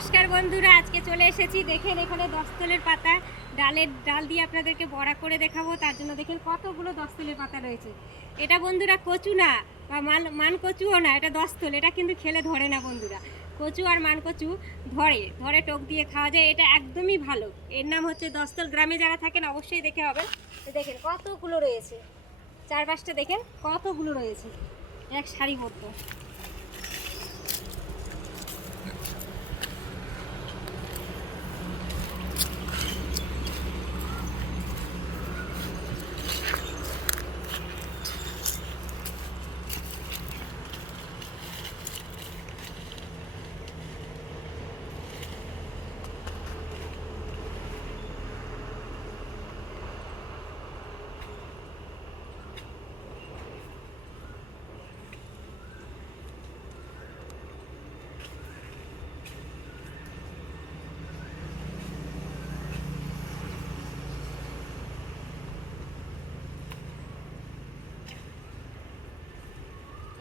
নমস্কার বন্ধুরা, আজকে চলে এসেছি। দেখেন এখানে 10 তলের পাতা, ডাল দিয়ে আপনাদেরকে বড়া করে দেখাবো। তার জন্য দেখেন কতগুলো 10 তলের পাতা রয়েছে। এটা বন্ধুরা কচু না বা মান কচুও না, এটা 10 তল। এটা কিন্তু খেলে ধরে না বন্ধুরা। কচু আর মান কচু ধরে টক দিয়ে খাওয়া যায়। এটা একদমই ভালো। এর নাম হচ্ছে 10 তল। গ্রামে যারা থাকেন অবশ্যই দেখে হবেন। দেখেন কতগুলো রয়েছে, চারপাশটা দেখেন কতগুলো রয়েছে এক সারিবদ্ধ।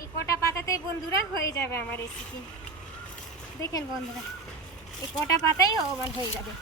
এই কটা পাতাতেই বন্ধুরা হয়ে যাবে আমার রেসিপি। দেখেন বন্ধুরা, এই কটা পাতাই আমার হয়ে যাবে।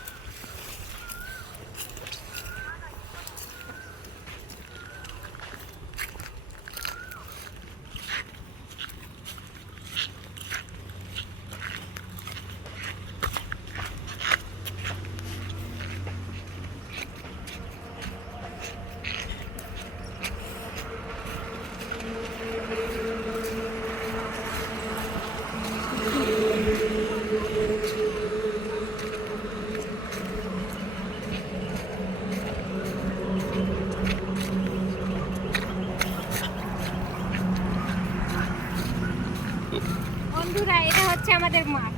বন্ধুরা, এটা হচ্ছে আমাদের মাঠ,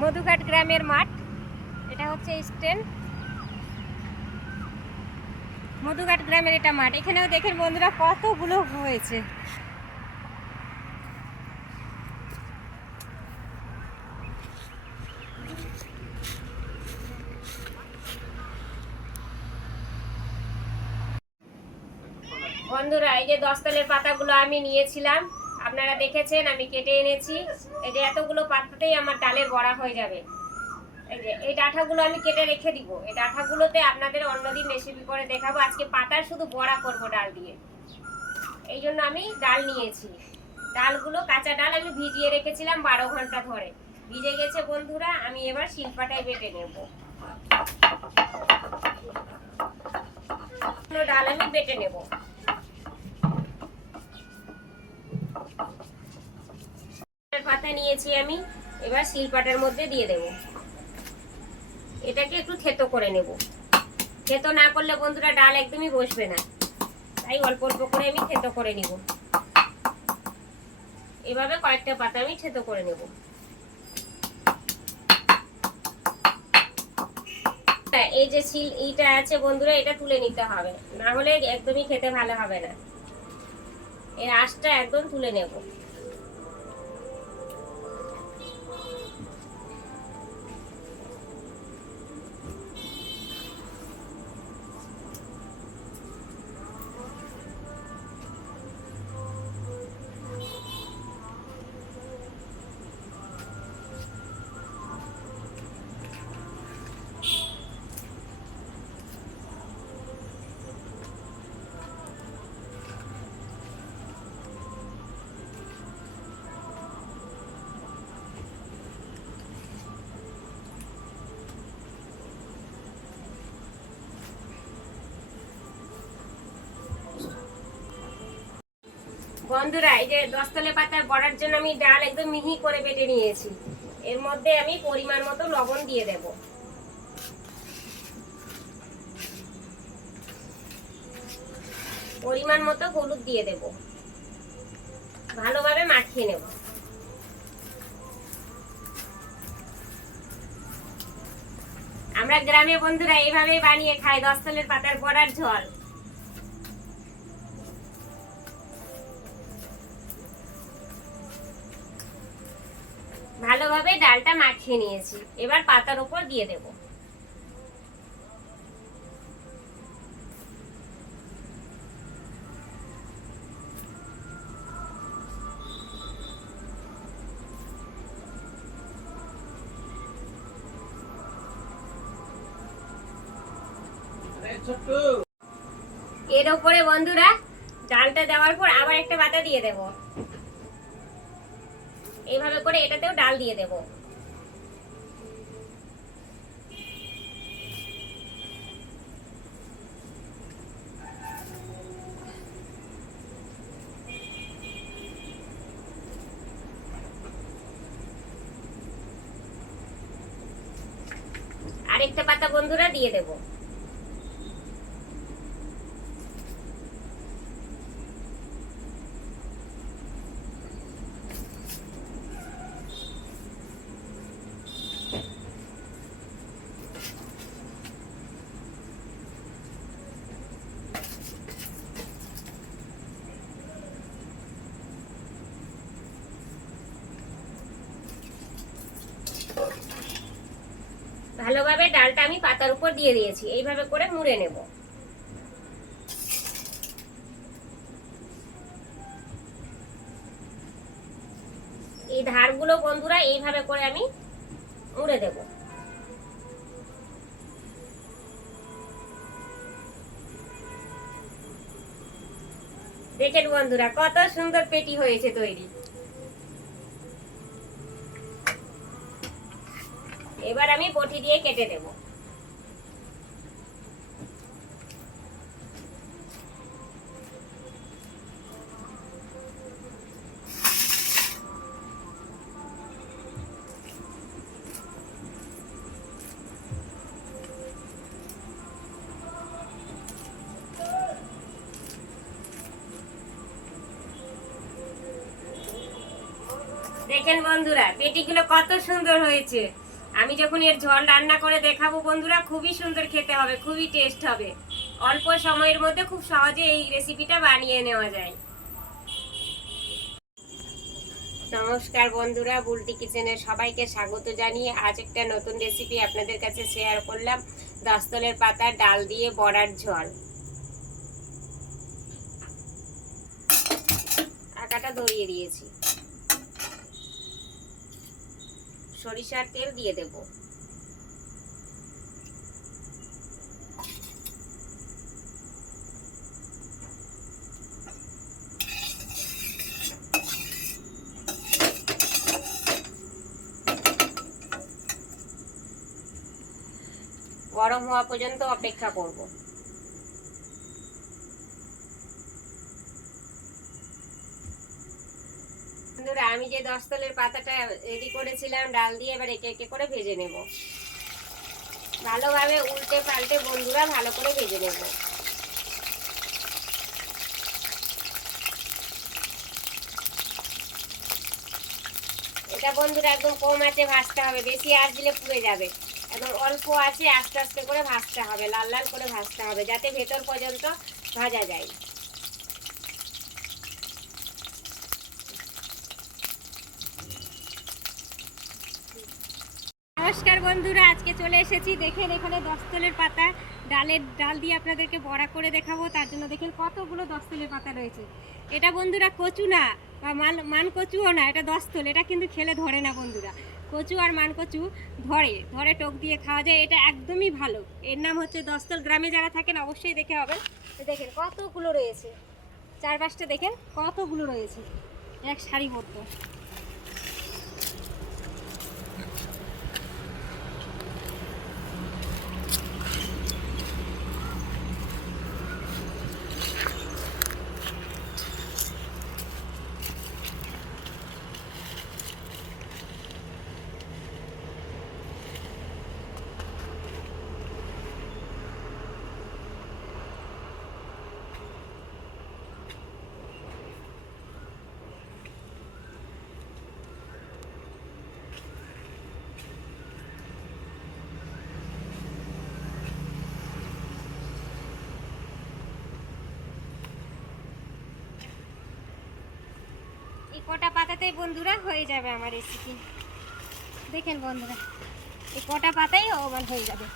মধুঘাট গ্রামের মাঠ। এটা হচ্ছে স্ট্যান্ড, মধুঘাট গ্রামের এটা মাঠ। এখানেও দেখেন বন্ধুরা কতগুলো হয়েছে। বন্ধুরা, এই যে 10 তলের পাতাগুলো আমি নিয়েছিলাম, আপনারা দেখেছেন আমি কেটে এনেছি। এই যে এতগুলো পাতাতেই আমার ডালের বড়া হয়ে যাবে। এই যে এই ডাঁটাগুলো আমি কেটে রেখে দিব। এই ডাঁটাগুলোতে আপনাদের অন্যদিন রেসিপি করে দেখাবো। আজকে পাতার শুধু বড়া করব ডাল দিয়ে। এই জন্য আমি ডাল নিয়েছি। ডালগুলো কাঁচা ডাল আমি ভিজিয়ে রেখেছিলাম 12 ঘন্টা ধরে। ভিজে গেছে বন্ধুরা, আমি এবার শিলপাটায় বেটে নেব। ডাল আমি বেটে নেব। পাতা নিয়েছি আমি, এবার শিলপাটার মধ্যে দিয়ে দেব। এটাকে একটু থেতো করে নেব। থেতো না করলে বন্ধুরা ডাল একদমই বসবে না, তাই অল্প অল্প করে আমি থেতো করে নিব। এভাবে কয়েকটা পাতা আমি থেতো করে নেব। এই যে এইটা আছে বন্ধুরা, এটা তুলে নিতে হবে, না হলে একদমই খেতে ভালো হবে না। এর আঁশটা একদম তুলে নেব। বন্ধুরা, এই যে 10 তলে পাতার বড়ার জন্য আমি ডাল একদম মিহি করে বেটে নিয়েছি। এর মধ্যে আমি পরিমাণ মতো লবণ দিয়ে দেব। পরিমাণ মতো হলুদ দিয়ে দেব। ভালোভাবে মাখিয়ে নেব। আমরা গ্রামে বন্ধুরা এইভাবেই বানিয়ে খাই 10 তলের পাতার বড়ার ঝোল। ভালোভাবে ডালটা মাখিয়ে নিয়েছি, এবার পাতার উপর দিয়ে দেব। এর উপরে বন্ধুরা ডালটা দেওয়ার পর আবার একটা পাতা দিয়ে দেব, এইভাবে করে এটাতেও ডাল দিয়ে দেব। আরেকটা পাতা বন্ধুরা দিয়ে দেব। ভালোভাবে ডালটা আমি পাতার উপর দিয়ে দিয়েছি, এইভাবে করে মুড়ে নেব। এই ধারগুলো বন্ধুরা এইভাবে করে আমি মুড়ে দেব। দেখেন বন্ধুরা কত সুন্দর পেটি হয়েছে তৈরি। এবার আমি বটি দিয়ে কেটে দেব। দেখেন বন্ধুরা পেটিগুলো কত সুন্দর হয়েছে। আমি যখন এর ঝোল রান্না করে দেখাবো বন্ধুরা, খুবই সুন্দর খেতে হবে, খুবই টেস্ট হবে। অল্প সময়ের মধ্যে খুব সহজে এই রেসিপিটা বানিয়ে নেওয়া যায়। নমস্কার বন্ধুরা, বুলটি কিচেনের সবাইকে স্বাগত জানিয়ে আজ একটা নতুন রেসিপি আপনাদের কাছে শেয়ার করলাম। দশতলের পাতার ডাল দিয়ে বড়ার ঝোল। আটাটা ধরিয়ে দিয়েছি, সরিষার তেল দিয়ে দেব। গরম হওয়া পর্যন্ত অপেক্ষা করব। বন্ধুরা আমি যে দশতলের পাতাটা রেডি করেছিলাম ডাল দিয়ে, এবার একে একে করে ভেজে নেব। ভালোভাবে উল্টে পাল্টে বন্ধুরা ভালো করে ভেজে নেব। এটা বন্ধুরা একদম কম আঁচে ভাজতে হবে, বেশি আঁচ দিলে পুড়ে যাবে। একদম অল্প আঁচে আস্তে আস্তে করে ভাজতে হবে, লাল লাল করে ভাজতে হবে, যাতে ভেতর পর্যন্ত ভাজা যায়। নমস্কার বন্ধুরা, আজকে চলে এসেছি। দেখেন এখানে দশতলের পাতা ডাল দিয়ে আপনাদেরকে বড়া করে দেখাবো। তার জন্য দেখেন কতগুলো দশতলের পাতা রয়েছে। এটা বন্ধুরা কচু না বা মান কচুও না, এটা দশতল। এটা কিন্তু খেলে ধরে না বন্ধুরা। কচু আর মান কচু ধরে টক দিয়ে খাওয়া যায়, এটা একদমই ভালো। এর নাম হচ্ছে দশতল। গ্রামে যারা থাকেন অবশ্যই দেখে হবেন। দেখেন কতগুলো রয়েছে, চারপাশটা দেখেন কতগুলো রয়েছে এক সারিবদ্ধ। কটা পাতাতেই বন্ধুরা হয়ে যাবে আমার রেসিপি। দেখেন বন্ধুরা এই কটা পাতাই আমার হয়ে যাবে।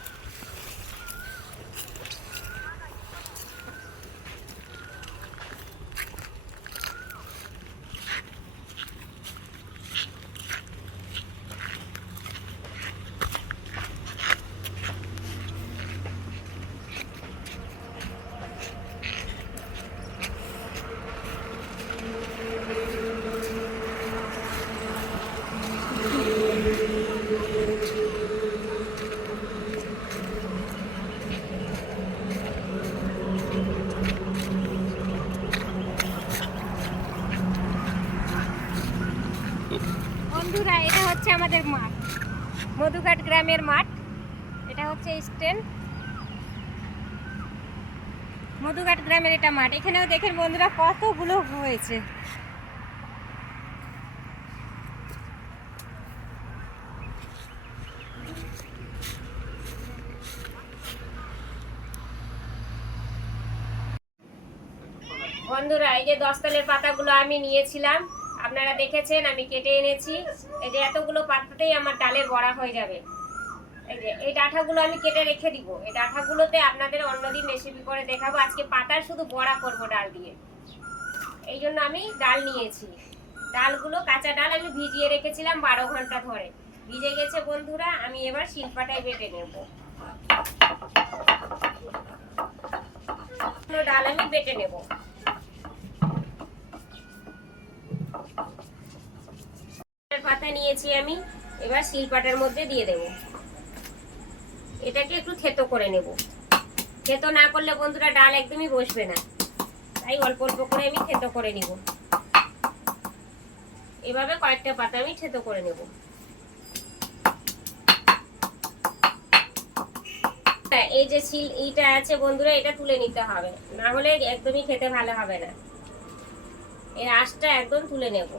আমাদের মাঠ, মধুঘাট গ্রামের মাঠ। এটা হচ্ছে স্ট্যান্ড, মধুঘাট গ্রামের এটা মাঠ। এখানেও দেখেন বন্ধুরা কতগুলো হয়েছে। বন্ধুরা এই যে 10 তলের পাতাগুলো আমি নিয়েছিলাম, আপনারা দেখেছেন আমি কেটে এনেছি। এই যে এতগুলো পাতাতেই আমার ডালের বড়া হয়ে যাবে। এই যে এই ডাঁটাগুলো আমি কেটে রেখে দিব। এই ডাঁটাগুলোতে আপনাদের অন্যদিন রেসিপি করে দেখাবো। আজকে পাতার শুধু বড়া করব ডাল দিয়ে, এই জন্য আমি ডাল নিয়েছি। ডালগুলো কাঁচা ডাল আমি ভিজিয়ে রেখেছিলাম 12 ঘন্টা ধরে, ভিজে গেছে বন্ধুরা। আমি এবার শিলপাটায় বেটে নেব। ডাল আমি বেটে নেব। পাতা নিয়েছি আমি, এবার শিলপাটার মধ্যে দিয়ে দেব। এটাকে একটু থেতো করে নেব। থেতো না করলে বন্ধুরা ডাল একদমই বসবে না, তাই অল্প অল্প করে আমি থেতো করে নিব। এভাবে কয়েকটা পাতা আমি থেতো করে নেব। এই যে এইটা আছে বন্ধুরা, এটা তুলে নিতে হবে, না হলে একদমই খেতে ভালো হবে না। এর আঁশটা একদম তুলে নেব।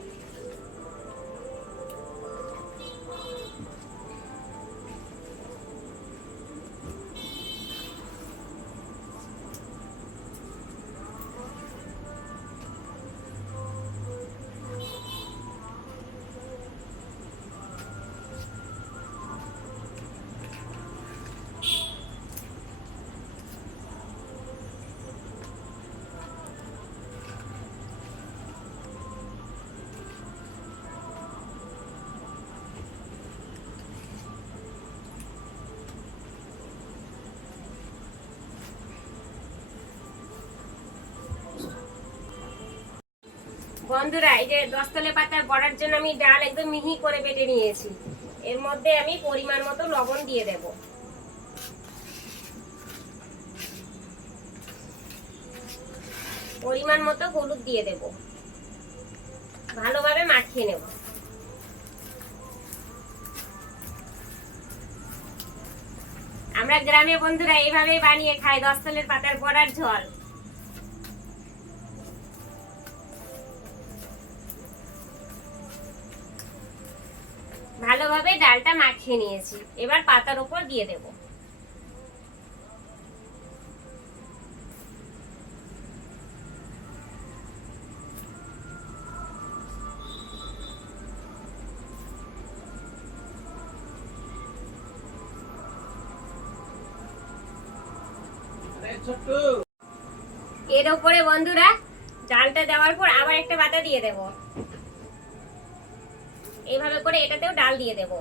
বন্ধুরা এই যে 10 তলে পাতার বড়ার জন্য আমি ডাল একদম মিহি করে বেটে নিয়েছি। এর মধ্যে আমি পরিমাণ মতো লবণ দিয়ে দেব। পরিমাণ মতো হলুদ দিয়ে দেব। ভালোভাবে মাখিয়ে নেব। আমরা গ্রামে বন্ধুরা এইভাবেই বানিয়ে খাই 10 তলের পাতার বড়ার ঝোল। ভালোভাবে ডালটা মাখিয়ে নিয়েছি, এবার পাতার উপর দিয়ে দেব। এর উপরে বন্ধুরা ডালটা দেওয়ার পর আবার একটা পাতা দিয়ে দেব। এইভাবে করে এটাতেও ডাল দিয়ে দেব।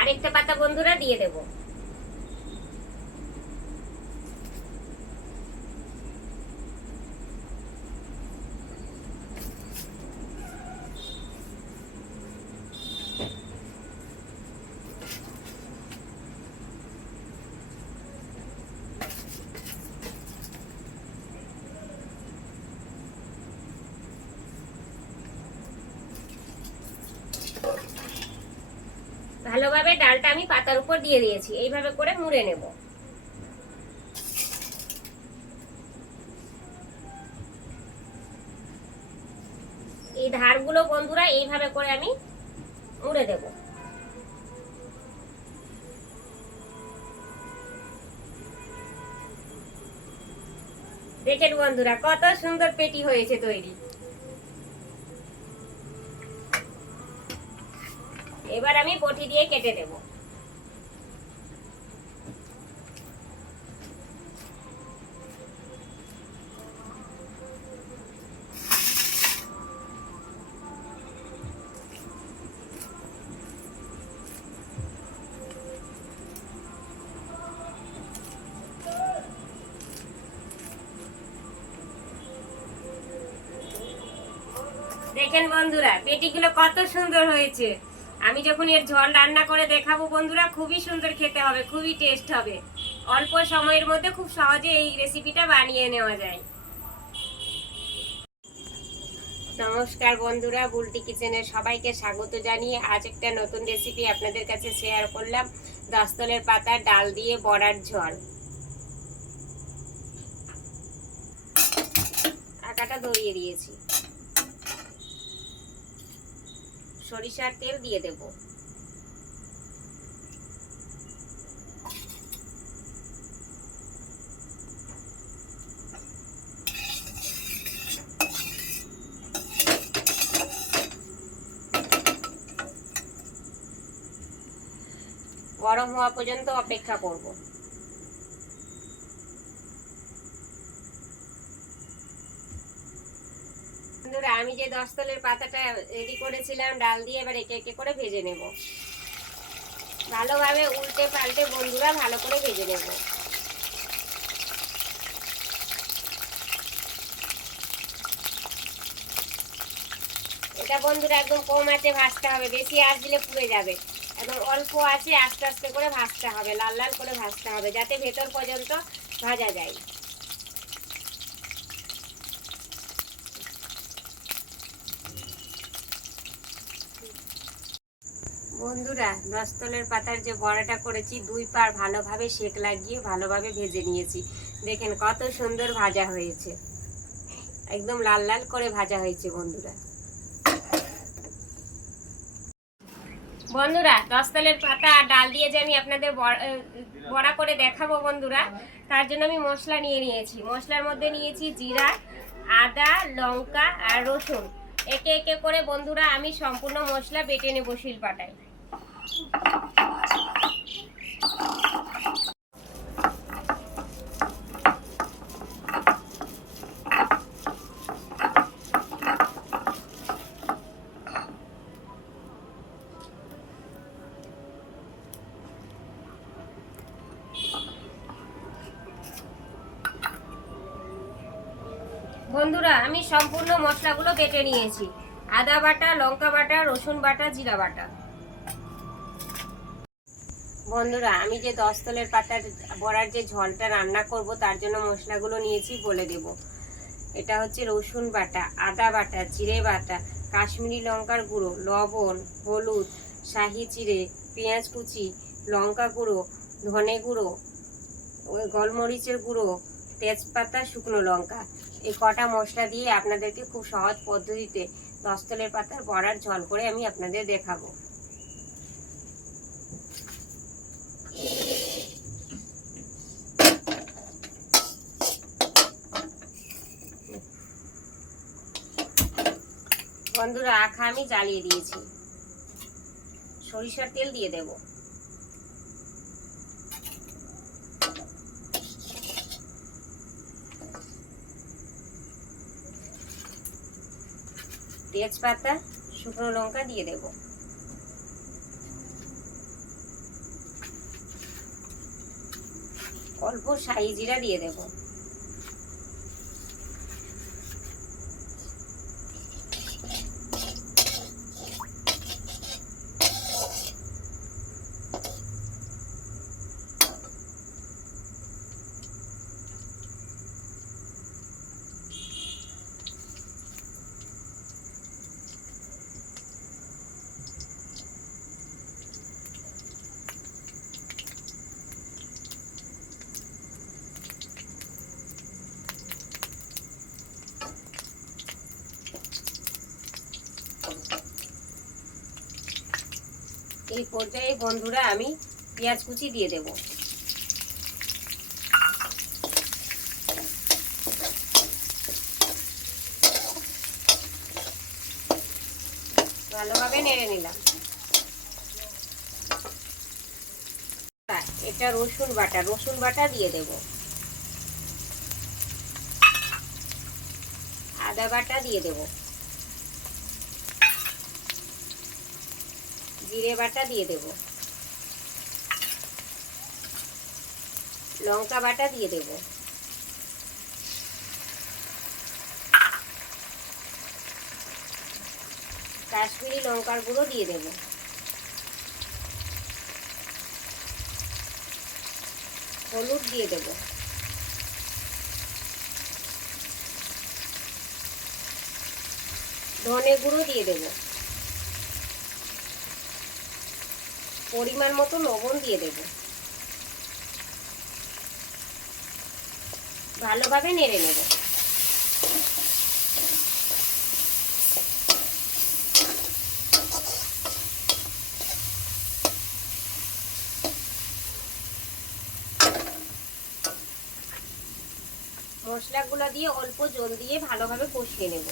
আরেকটা পাতা বন্ধুরা দিয়ে দেব। ভালোভাবে ডালটা আমি পাতার উপর দিয়ে দিয়েছি, এইভাবে করে মুড়ে নেব। এই ধারগুলো বন্ধুরা এইভাবে করে আমি মুড়ে দেব। দেখেন বন্ধুরা কত সুন্দর পেটি হয়েছে তৈরি। এবার আমি বটি দিয়ে কেটে দেব। দেখেন বন্ধুরা পেটিগুলো কত সুন্দর হয়েছে। আমি যখন এর ঝোল রান্না করে দেখাবো বন্ধুরা, খুবই সুন্দর খেতে হবে, খুবই টেস্ট হবে। অল্প সময়ের মধ্যে খুব সহজে এই রেসিপিটা বানিয়ে নেওয়া যায়। নমস্কার বন্ধুরা, বুলটি কিচেনের সবাইকে স্বাগত জানিয়ে আজ একটা নতুন রেসিপি আপনাদের কাছে শেয়ার করলাম। 10 তলের পাতার ডাল দিয়ে বড়ার ঝোল। আটাটা ধরিয়ে দিয়েছি, সরিষার তেল দিয়ে দেব। গরম হওয়া পর্যন্ত অপেক্ষা করব। বন্ধুরা আমি যে 10 তলের পাতাটা রেডি করেছিলাম ডাল দিয়ে, এবার একে একে করে ভেজে নেব। ভালোভাবে উল্টে পাল্টে বন্ধুরা ভালো করে ভেজে নেব। এটা বন্ধুরা একদম কম আঁচে ভাজতে হবে, বেশি আঁচ দিলে পুড়ে যাবে। একদম অল্প আঁচে আস্তে আস্তে করে ভাজতে হবে, লাল লাল করে ভাজতে হবে, যাতে ভেতর পর্যন্ত ভাজা যায়। বন্ধুরা 10 তলের পাতার যে বড়াটা করেছি, 2 পার ভালোভাবে সেক লাগিয়ে ভালোভাবে ভেজে নিয়েছি। দেখেন কত সুন্দর ভাজা হয়েছে, একদম লাল লাল করে ভাজা হয়েছে বন্ধুরা। বন্ধুরা 10 তলের পাতা আর ডাল দিয়ে যে আমি আপনাদের বড়া করে দেখাবো বন্ধুরা, তার জন্য আমি মশলা নিয়ে নিয়েছি। মশলার মধ্যে নিয়েছি জিরা, আদা, লঙ্কা আর রসুন। একে একে করে বন্ধুরা আমি সম্পূর্ণ মশলা বেটে নেব শিলপাটায়। বন্ধুরা আমি সম্পূর্ণ মশলাগুলো বেটে নিয়েছি। আদা বাটা, লঙ্কা বাটা, রসুন বাটা, জিরা বাটা। বন্ধুরা আমি যে 10 তলের পাতার বড়ার যে ঝোলটা রান্না করব, তার জন্য মশলাগুলো নিয়েছি বলে দেব। এটা হচ্ছে রসুন বাটা, আদা বাটা, জিরে বাটা, কাশ্মীরি লঙ্কার গুঁড়ো, লবণ, হলুদ, শাহি জিরে, পেঁয়াজ কুচি, লঙ্কা গুঁড়ো, ধনে গুঁড়ো, ওই গোলমরিচের গুঁড়ো, তেজপাতা, শুকনো লঙ্কা। এই কটা মশলা দিয়ে আপনাদেরকে খুব সহজ পদ্ধতিতে 10 তলের পাতার বড়ার ঝোল করে আমি আপনাদের দেখাবো। বন্ধুরা আখা আমি জ্বালিয়ে দিয়েছি, সরিষার তেল দিয়ে দেব। তেজপাতা, শুকনো লঙ্কা দিয়ে দেব। অল্প শাহি জিরা দিয়ে দেব। এই পর্যায়ে বন্ধুরা আমি পেঁয়াজ কুচি দিয়ে দেব। ভালোভাবে নেড়ে নিলাম। এটা রসুন বাটা, রসুন বাটা দিয়ে দেব। আদা বাটা দিয়ে দেব। জিরে বাটা দিয়ে দেব। লঙ্কা বাটা দিয়ে দেব। কাশ্মীরি লঙ্কার গুঁড়ো দিয়ে দেব, হলুদ দিয়ে দেব, ধনে গুঁড়ো দিয়ে দেব, পরিমাণ মতো লবণ দিয়ে দেব, ভালোভাবে নেড়ে নেব। মশলাগুলো দিয়ে অল্প জল দিয়ে ভালোভাবে কষিয়ে নেব।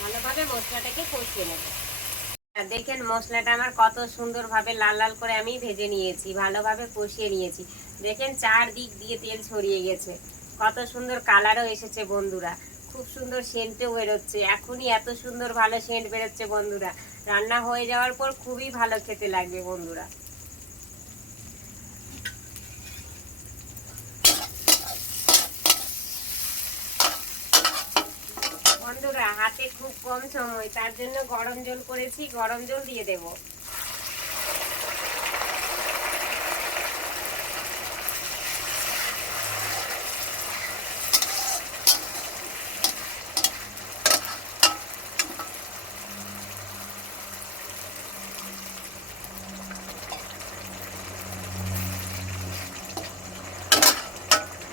ভালোভাবে মশলাটাকে কষিয়ে নেব। দেখেন মশলাটা আমার কত সুন্দরভাবে লাল লাল করে আমি ভেজে নিয়েছি, ভালোভাবে কষিয়ে নিয়েছি। দেখেন চারদিক দিয়ে তেল ছড়িয়ে গেছে, কত সুন্দর কালারও এসেছে বন্ধুরা, খুব সুন্দর সেন্টও বেরোচ্ছে। এখনই এত সুন্দর ভালো সেন্ট বেরোচ্ছে বন্ধুরা, রান্না হয়ে যাওয়ার পর খুবই ভালো খেতে লাগবে বন্ধুরা। বন্ধুরা হাতে খুব কম সময়, তার জন্য গরম জল করেছি, গরম জল দিয়ে দেব।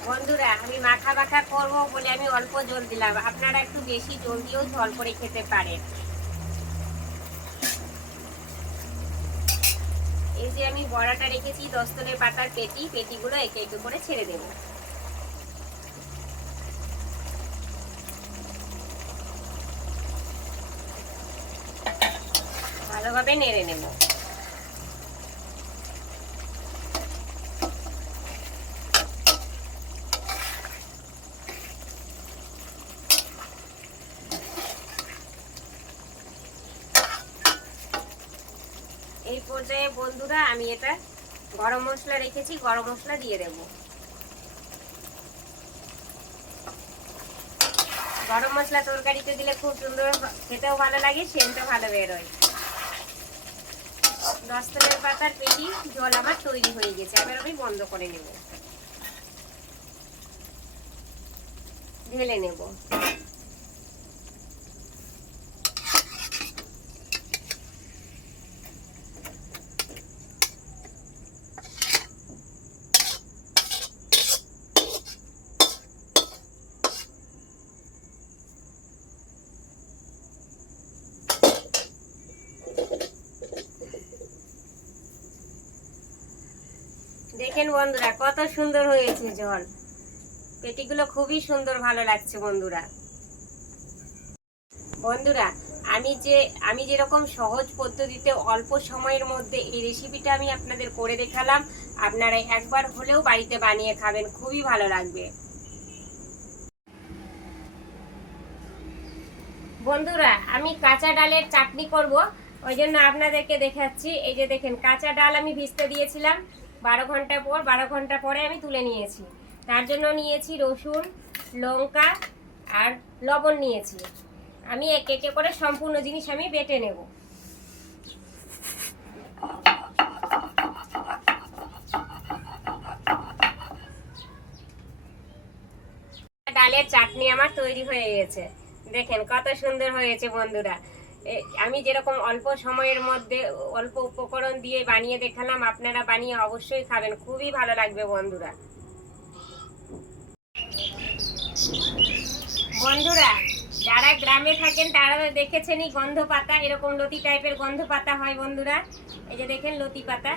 বন্ধুরা আমি মাখা মাখা করবো বলে আমি অল্প জল দিলাম, আপনারা একটু বেশি জল দিয়েও ঝোল করে খেতে পারেন। এই যে আমি বড়াটা রেখেছি 10 তলের পাতার পেটিগুলো একে একে করে ছেড়ে দেব। ভালোভাবে নেড়ে নেব। এই পর্যায়ে বন্ধুরা আমি এটা গরম মশলা রেখেছি, গরম মশলা দিয়ে দেব। গরম মশলা তরকারিতে দিলে খুব সুন্দর, খেতেও ভালো লাগে, সেন্টও ভালো বেরোয়। 10 তলের পাতার পেটি জল আমার তৈরি হয়ে গেছে, এবার আমি বন্ধ করে নেব, ঢেলে নেব। দেখেন বন্ধুরা কত সুন্দর হয়েছে ঝোল, পেটিগুলো খুবই সুন্দর, ভালো লাগছে বন্ধুরা। বন্ধুরা আমি যেরকম সহজ পদ্ধতিতে অল্প সময়ের মধ্যে এই রেসিপিটা আমি আপনাদের করে দেখালাম, আপনারা একবার হলেও বাড়িতে বানিয়ে খাবেন, খুবই ভালো লাগবে। বন্ধুরা আমি কাঁচা ডালের চাটনি করব, ওই জন্য আপনাদেরকে দেখাচ্ছি। এই যে দেখেন কাঁচা ডাল আমি ভিজতে দিয়েছিলাম 12 ঘন্টা পরে আমি তুলে নিয়েছি। তার জন্য নিয়েছি রসুন, লঙ্কা আর লবণ নিয়েছি। আমি একে একে করে সম্পূর্ণ জিনিস আমি বেটে নেব। ডালের চাটনি আমার তৈরি হয়ে গেছে, দেখেন কত সুন্দর হয়েছে বন্ধুরা। আমি যেরকম অল্প সময়ের মধ্যে অল্প উপকরণ দিয়ে বানিয়ে দেখালাম, আপনারা বানিয়ে অবশ্যই খাবেন, খুবই ভালো লাগবে বন্ধুরা। বন্ধুরা যারা গ্রামে থাকেন তারা দেখেছেনই গন্ধ পাতা, এরকম লতি টাইপের গন্ধ পাতা হয় বন্ধুরা, এই যে দেখেন লতি পাতা।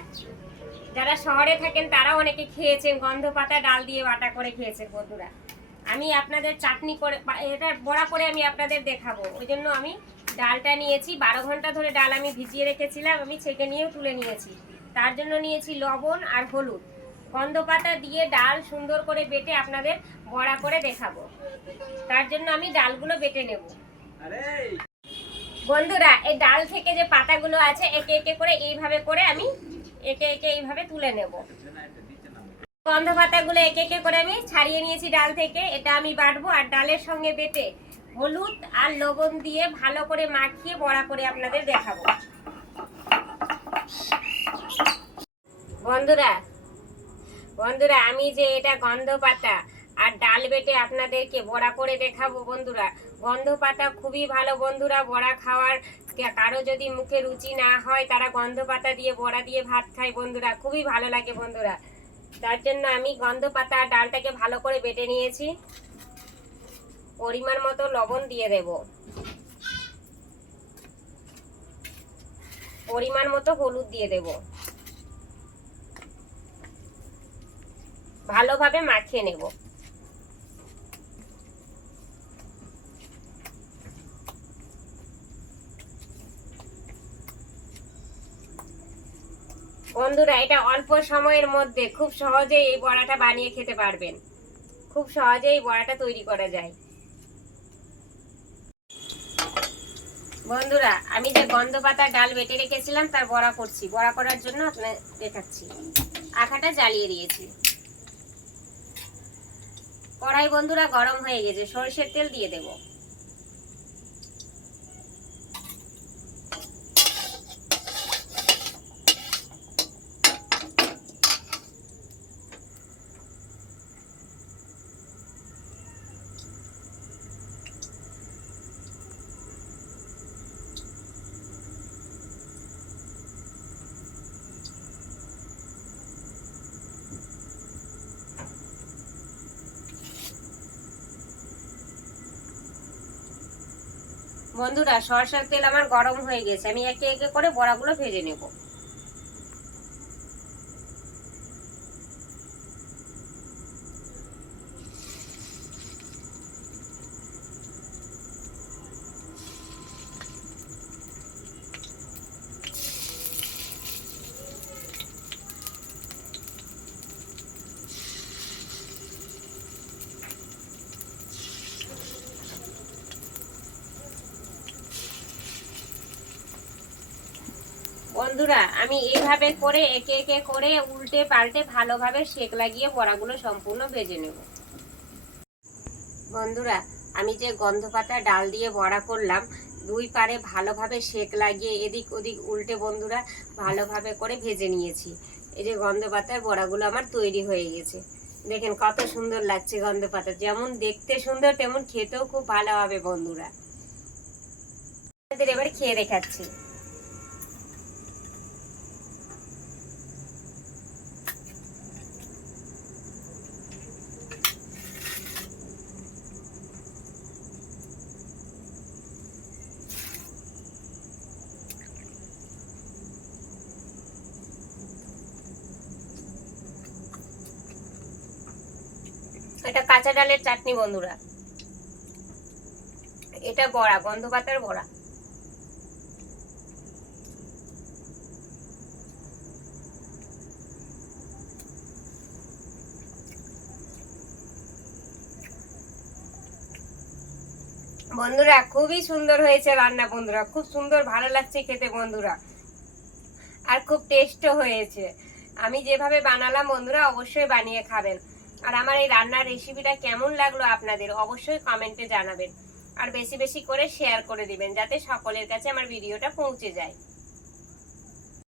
যারা শহরে থাকেন তারা অনেকে খেয়েছেন, গন্ধ পাতা ডাল দিয়ে বাটা করে খেয়েছেন বন্ধুরা। আমি আপনাদের চাটনি করে এটা বড়া করে আমি আপনাদের দেখাবো, ওই জন্য আমি ডালটা নিয়েছি। 12 ঘন্টা ধরে ডাল আমি ভিজিয়ে রেখেছিলাম, আমি ছেঁকে নিয়েও তুলে নিয়েছি। তার জন্য নিয়েছি লবণ আর হলুদ, গন্ধ পাতা দিয়ে ডাল সুন্দর করে বেটে আপনাদের বড়া করে দেখাবো। তার জন্য আমি ডালগুলো বেটে নেব। বন্ধুরা এই ডাল থেকে যে পাতাগুলো আছে একে একে করে এইভাবে করে আমি একে একে এইভাবে তুলে নেব। গন্ধ পাতাগুলো একে একে করে আমি ছাড়িয়ে নিয়েছি ডাল থেকে। এটা আমি বাটবো আর ডালের সঙ্গে বেটে হলুদ আর লবণ দিয়ে ভালো করে মাখিয়ে বড়া করে আপনাদের দেখাবো। বন্ধুরা বন্ধুরা আমি যে এটা গন্ধ পাতা আর ডাল বেটে আপনাদেরকে বড়া করে দেখাবো বন্ধুরা। গন্ধ পাতা খুবই ভালো বন্ধুরা বড়া খাওয়ার। কারো যদি মুখে রুচি না হয় তারা গন্ধ পাতা দিয়ে বড়া দিয়ে ভাত খায় বন্ধুরা, খুবই ভালো লাগে বন্ধুরা। তার জন্য আমি গন্ধ পাতা আর ডালটাকে ভালো করে বেটে নিয়েছি। পরিমাণ মতো লবণ দিয়ে দেব, পরিমাণ মতো হলুদ দিয়ে দেব, ভালোভাবে মাখিয়ে নেব। বন্ধুরা এটা অল্প সময়ের মধ্যে খুব সহজেই এই বড়াটা বানিয়ে খেতে পারবেন। খুব সহজেই এই বড়াটা তৈরি করা যায়। বন্ধুরা আমি যে গন্ধ পাতা ডাল বেটে রেখেছিলাম তার বড়া করছি। বড়া করার জন্য আপনাদের দেখাচ্ছি। আখাটা জ্বালিয়ে দিয়েছি। কড়াই বন্ধুরা গরম হয়ে গেছে, সরষের তেল দিয়ে দেব। বন্ধুরা সরষের তেল আমার গরম হয়ে গেছে, আমি একে একে করে বড়াগুলো ভেজে নেব। বন্ধুরা আমি এইভাবে করে একে একে করে উল্টে পাল্টে ভালোভাবে সেক লাগিয়ে বড়াগুলো সম্পূর্ণ ভেজে নেব। বন্ধুরা আমি যে গন্ধ পাতা ডাল দিয়ে বড়া করলাম, দুই পারে ভালোভাবে সেক লাগিয়ে এদিক ওদিক উল্টে বন্ধুরা ভালোভাবে করে ভেজে নিয়েছি। এই যে গন্ধ পাতার বড়াগুলো আমার তৈরি হয়ে গেছে। দেখেন কত সুন্দর লাগছে গন্ধ পাতা, যেমন দেখতে সুন্দর তেমন খেতেও খুব ভালো হবে বন্ধুরা। এবার খেয়ে দেখাচ্ছি। এটা কাঁচা ডালের চাটনি বন্ধুরা, এটা বড়া গন্ধ পাতার বড়া। বন্ধুরা খুবই সুন্দর হয়েছে রান্না বন্ধুরা, খুব সুন্দর ভালো লাগছে খেতে বন্ধুরা, আর খুব টেস্টও হয়েছে। আমি যেভাবে বানালাম বন্ধুরা অবশ্যই বানিয়ে খাবেন। আর আমার এই রান্নার রেসিপিটা কেমন লাগলো আপনাদের অবশ্যই কমেন্টে জানাবেন। আর বেশি বেশি করে শেয়ার করে দিবেন যাতে সকলের কাছে আমার ভিডিওটা পৌঁছে যায়।